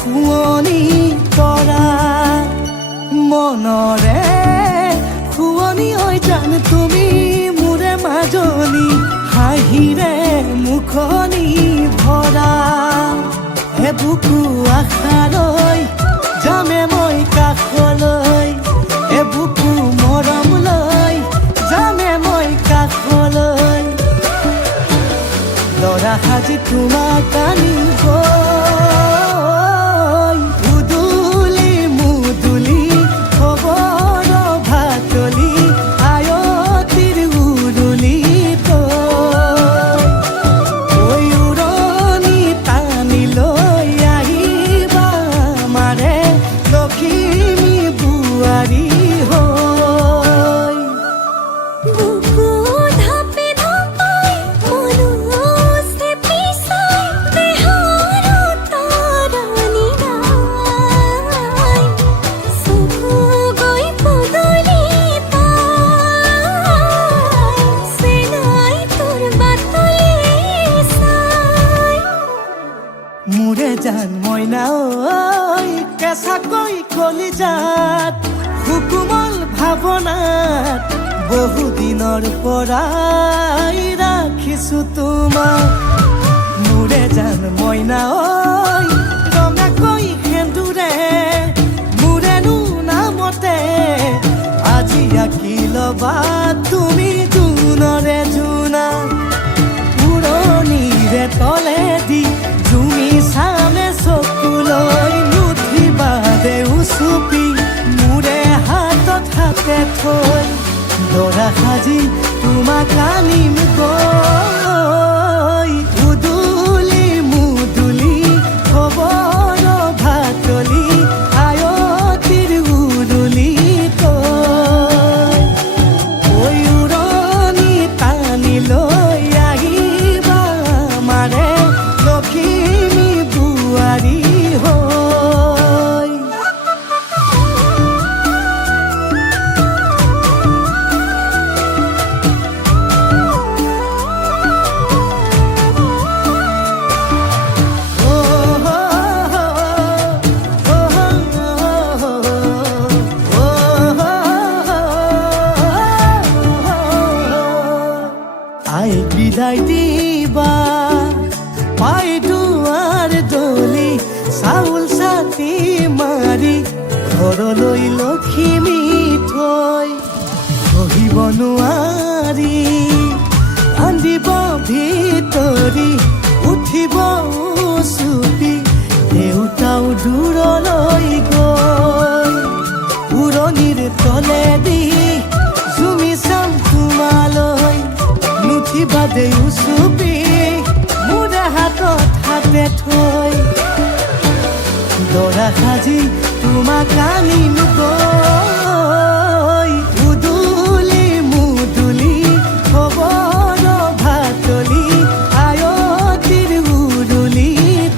শুৱনি তৰা মনৰে শুৱনি হৈ জান তুমি মোৰে মাজনী হাঁহিৰে মুখনি ভৰা বুকু আশালৈ যামে মই কাষলৈ বুকু মৰম লৈ যামে মই কাষলৈ লৰা সাজি তোমাক আনিব উদুলি মুদুলি খবৰ ভাতলি আয়তিৰ উৰুলি মোৰে জান মইনা ঐ কেঁচাকৈ কলিজাত সুকুমল ভাৱনাত বহুদিনৰ পৰাই ৰাখিছো তোমাক মোৰে জান মইনা ঐ ৰঙাকৈ সেন্দুৰে মোৰেনো নামতে আজি আঁকি ল'বা তুমি জোনৰে জোনা পুৰণিৰে তলেদি তুমি চামে চকুলৈ নুঠিবা দে উচুপি মোৰে হাতত হাতে থৈ দৰা সাজি তোমাক আনিম গৈ উদুলি মুদুলি খবৰ ভাতলি আয়তিৰ উৰুলি তই উৰণি টানি লৈ আহিবা মাৰে লখিমী বুৱাৰী হৈ আই বিদায় দিবা পাই দুৱাৰ দলি চাউল চাতি মাৰি ঘৰলৈ লখিমী থৈ সহিব নোৱাৰি কান্দিব ভিতৰি উঠিব চুপি দেউতাও দূৰলৈ গৈ উৰণিৰ তলেদি জুমি চাম তোমালৈ নুঠিবা দে উচুপি মোৰে হাতত হাতে থৈ দৰা সাজি তোমাক আনিম গৈ উদুলি মুদুলি খবৰ ভাতলি আয়তিৰ উৰুলি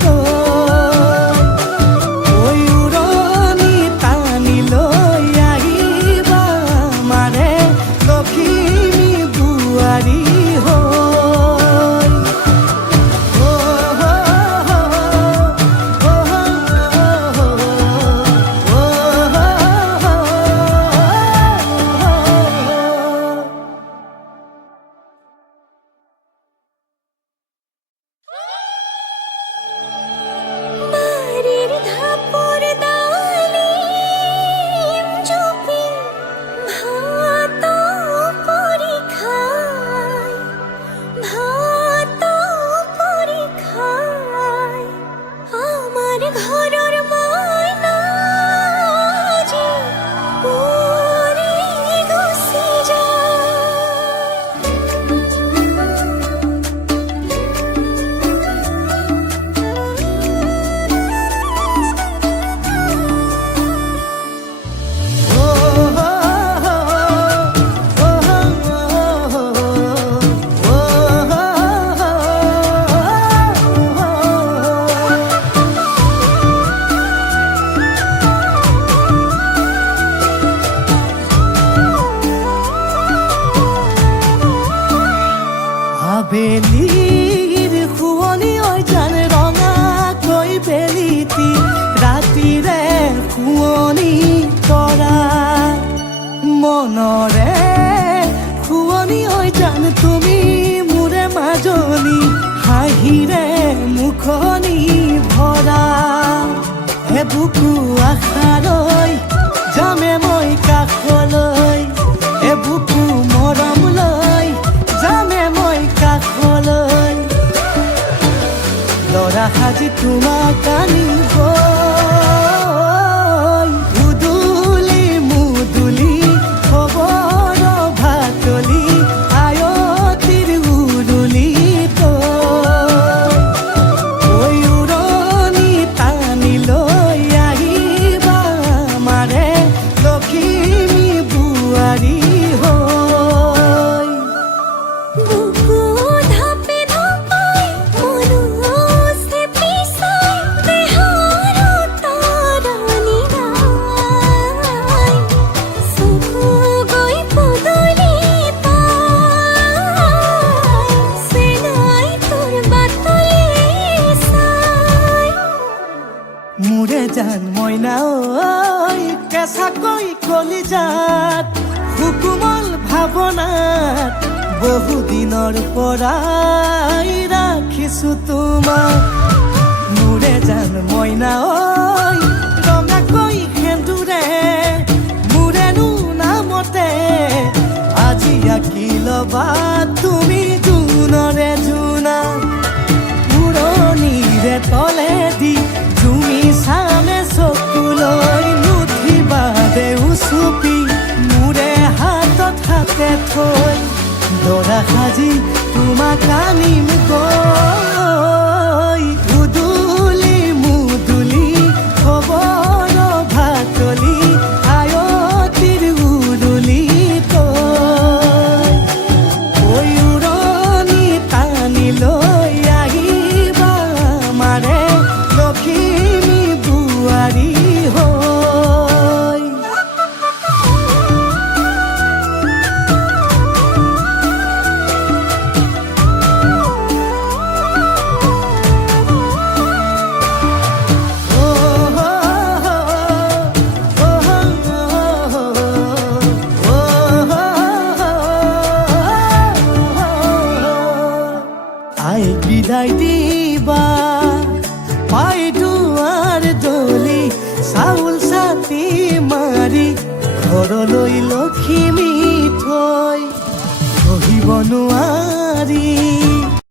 তই উৰণি টানি লৈ আহিবা মাৰে লখিমী বুৱাৰী বেলিৰ শুৱনি ঐ জান ৰঙাকৈ বেলিতি মনৰে শুৱনি হৈ জান তুমি মোৰে মাজনী হাঁহিৰে মুখনি ভৰা হে বুকু আশালৈ যামে মই কাষলৈ হে বুকু মৰমলৈ যামে মই কাষলৈ লৰা সাজি তোমাক আনিব উদুলি মুদুলি খবৰ ভাতলি আয়তিৰ উৰুলি তই উৰণি টানি লৈ আহিবা মাৰে লখিমী বোৱাৰী হৈ বুকু ধাপে ধাপাই মনো চেপি চাই দেহৰ তৰণি গাই চকু গৈ পদূলি পাই চেনাই তোৰ বাটলি চাই মোৰে জান মইনা ঐ কেঁচাকৈ কলিজাত সুকুমল ভাৱনাত বহুদিনৰ পৰাই ৰাখিছো তোমাক মোৰে জান মইনা ঐ ৰঙাকৈ সেন্দুৰে মোৰেনো নামতে আজি আঁকি ল'বা তুমি জোনৰে জোনা উৰণিৰে তলেদি তুমি চামে চকুলৈ নুঠিবা দে উচুপি মোৰে হাতত হাতে থৈ দৰা সাজি তোমাক আনিম গৈ উদুলি মুদুলি খবৰ ভাতলি আয়তিৰ উৰুলি তই ঐ উৰণি টানি লৈ আহিবা মাৰে লখিমী বোৱাৰী হৈ আই বিদায় দিবা পাই দুৱাৰ দলি চাউল চাতি মাৰি ঘৰলৈ লখিমী থৈ সহিব নোৱাৰি